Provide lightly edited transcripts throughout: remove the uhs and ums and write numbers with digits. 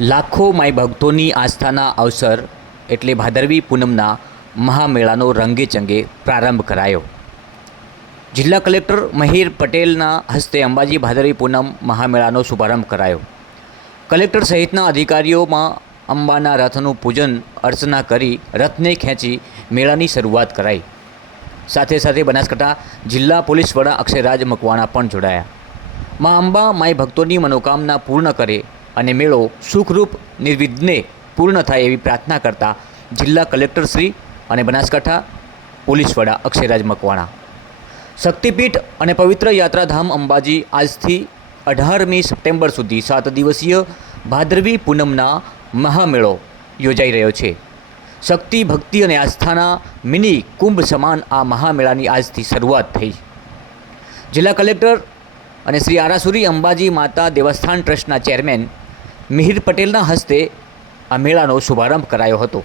લાખો માય ભક્તોની આસ્થાના અવસર એટલે ભાદરવી પૂનમના મહામેળાનો રંગેચંગે પ્રારંભ કરાયો. જિલ્લા કલેક્ટર મહીર પટેલના હસ્તે અંબાજી ભાદરવી પૂનમ મહામેળાનો શુભારંભ કરાયો. કલેક્ટર સહિતના અધિકારીઓમાં અંબાના રથનું પૂજન અર્ચના કરી રથને ખેંચી મેળાની શરૂઆત કરાઈ. સાથે સાથે બનાસકાંઠા જિલ્લા પોલીસ વડા અક્ષયરાજ મકવાણા પણ જોડાયા. મા અંબા માય ભક્તોની મનોકામના પૂર્ણ કરે અને મેળો સુખરૂપ નિર્વિઘ્ને પૂર્ણ થાય એવી પ્રાર્થના કરતા જિલ્લા કલેક્ટરશ્રી અને બનાસકાંઠા પોલીસ વડા અક્ષયરાજ મકવાણા. શક્તિપીઠ અને પવિત્ર યાત્રાધામ અંબાજી આજથી 18મી સપ્ટેમ્બર સુધી 7 દિવસીય ભાદરવી પૂનમના મહામેળો યોજાઈ રહ્યો છે. શક્તિ, ભક્તિ અને આસ્થાના મિની કુંભ સમાન આ મહામેળાની આજથી શરૂઆત થઈ. જિલ્લા કલેક્ટર અને શ્રી આરાસુરી અંબાજી માતા દેવસ્થાન ટ્રસ્ટના ચેરમેન મિહિર પટેલના હસ્તે આ મેળાનો શુભારંભ કરાયો હતો.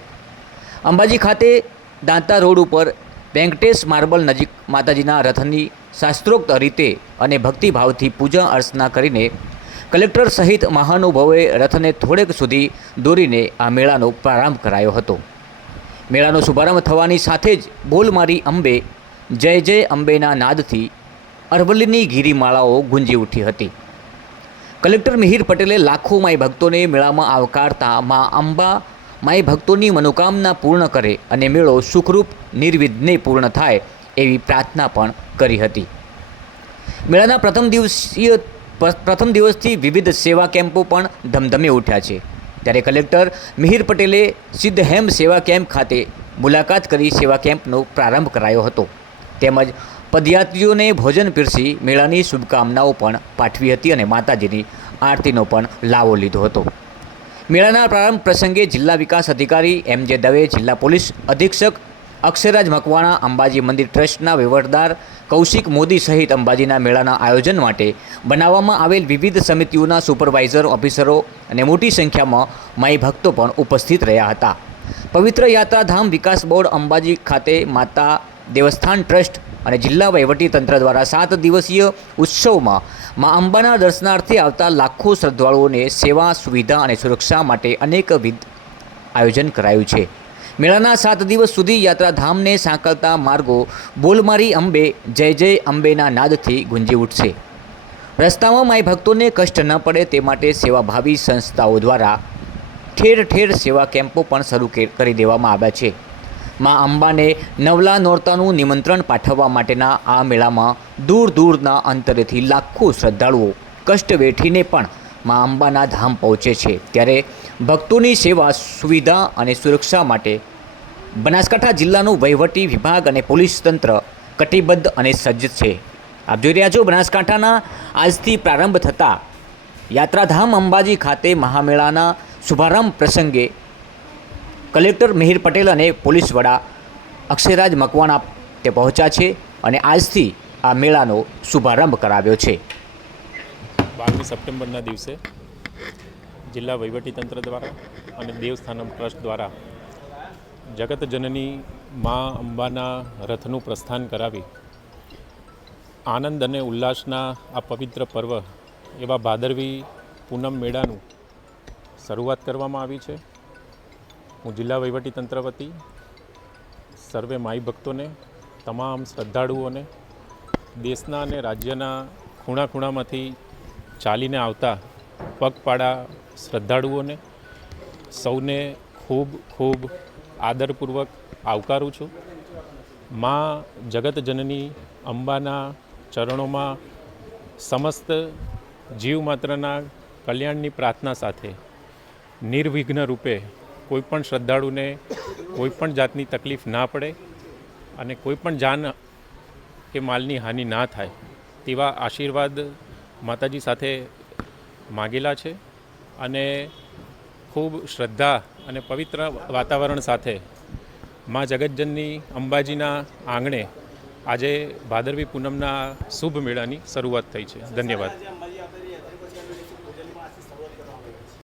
અંબાજી ખાતે દાંતા રોડ ઉપર વેંકટેશ માર્બલ નજીક માતાજીના રથની શાસ્ત્રોક્ત રીતે અને ભક્તિભાવથી પૂજા અર્ચના કરીને કલેક્ટર સહિત મહાનુભાવોએ રથને થોડેક સુધી દોરીને આ મેળાનો પ્રારંભ કરાયો હતો. મેળાનો શુભારંભ થવાની સાથે જ બોલ મારી અંબે, જય જય અંબેના નાદથી અરવલ્લીની ગિરિમાળાઓ ગુંજી ઉઠી હતી. કલેક્ટર મિહિર પટેલે લાખો માય ભક્તોને મેળામાં આવકારતા મા અંબા માય ભક્તોની મનોકામના પૂર્ણ કરે અને મેળો સુખરૂપ નિર્વિઘ્ને પૂર્ણ થાય એવી પ્રાર્થના પણ કરી હતી. મેળાના પ્રથમ દિવસથી વિવિધ સેવા કેમ્પો પણ ધમધમી ઉઠ્યા છે. ત્યારે કલેક્ટર મિહિર પટેલે સિદ્ધહેમ સેવા કેમ્પ ખાતે મુલાકાત કરી સેવા કેમ્પનો પ્રારંભ કરાયો હતો. તેમજ પદયાત્રીઓને ભોજન પીરસી મેળાની શુભકામનાઓ પણ પાઠવી હતી અને માતાજીની આરતીનો પણ લાવો લીધો હતો. મેળાના પ્રારંભ પ્રસંગે જિલ્લા વિકાસ અધિકારી એમ.જે. દવે, જિલ્લા પોલીસ અધિક્ષક અક્ષયરાજ મકવાણા, અંબાજી મંદિર ટ્રસ્ટના વહીવટદાર કૌશિક મોદી સહિત અંબાજીના મેળાના આયોજન માટે બનાવવામાં આવેલ વિવિધ સમિતિઓના સુપરવાઇઝર ઓફિસરો અને મોટી સંખ્યામાં માઈ ભક્તો પણ ઉપસ્થિત રહ્યા હતા. પવિત્ર યાત્રાધામ વિકાસ બોર્ડ અંબાજી ખાતે માતા દેવસ્થાન ટ્રસ્ટ અને જિલ્લા વહીવટીતંત્ર દ્વારા 7 દિવસીય ઉત્સવમાં મા અંબાના દર્શનાર્થે આવતા લાખો શ્રદ્ધાળુઓને સેવા, સુવિધા અને સુરક્ષા માટે અનેકવિધ આયોજન કરાયું છે. મેળાના 7 દિવસ સુધી યાત્રાધામને સાંકળતા માર્ગો બોલમારી અંબે, જય જય અંબેના નાદથી ગુંજી ઉઠશે. રસ્તામાં માય ભક્તોને કષ્ટ ન પડે તે માટે સેવાભાવી સંસ્થાઓ દ્વારા ઠેર ઠેર સેવા કેમ્પો પણ શરૂ કરી દેવામાં આવ્યા છે. મા અંબાને નવલા નોરતાનું નિમંત્રણ પાઠવવા માટેના આ મેળામાં દૂર દૂરના અંતરેથી લાખો શ્રદ્ધાળુઓ કષ્ટ વેઠીને પણ મા અંબાના ધામ પહોંચે છે. ત્યારે ભક્તોની સેવા, સુવિધા અને સુરક્ષા માટે બનાસકાંઠા જિલ્લાનું વહીવટી વિભાગ અને પોલીસ તંત્ર કટિબદ્ધ અને સજ્જ છે. આપ જોઈ રહ્યા છો બનાસકાંઠાના આજથી પ્રારંભ થતા યાત્રાધામ અંબાજી ખાતે મહામેળાના શુભારંભ પ્રસંગે કલેક્ટર મિહિર પટેલ અને પોલીસ વડા અક્ષયરાજ મકવાણા તે પહોંચ્યા છે અને આજથી આ મેળાનો શુભારંભ કરાવ્યો છે. 12મી સપ્ટેમ્બરના દિવસે જિલ્લા વહીવટીતંત્ર દ્વારા અને દેવસ્થાનમ ટ્રસ્ટ દ્વારા જગતજનની મા અંબાના રથનું પ્રસ્થાન કરાવી આનંદ અને ઉલ્લાસના આ પવિત્ર પર્વ એવા ભાદરવી પૂનમ મેળાનું શરૂઆત કરવામાં આવી છે. હું જિલ્લા વહીવટીતંત્ર વતી સર્વે માઈ ભક્તોને, તમામ શ્રદ્ધાળુઓને, દેશના અને રાજ્યના ખૂણા ખૂણામાંથી ચાલીને આવતા પગપાળા શ્રદ્ધાળુઓને સૌને ખૂબ ખૂબ આદરપૂર્વક આવકારું છું. મા જગતજનની અંબાના ચરણોમાં સમસ્ત જીવમાત્રના કલ્યાણની પ્રાર્થના સાથે નિર્વિઘ્ન રૂપે કોઈપણ શ્રદ્ધાળુને કોઈપણ જાતની તકલીફ ના પડે અને કોઈપણ જાન કે માલની હાનિ ના થાય તેવા આશીર્વાદ માતાજી સાથે માગેલા છે. અને ખૂબ શ્રદ્ધા અને પવિત્ર વાતાવરણ સાથે મા જગતજનની અંબાજીના આંગણે આજે ભાદરવી પૂનમના શુભ મેળાની શરૂઆત થઈ છે. ધન્યવાદ.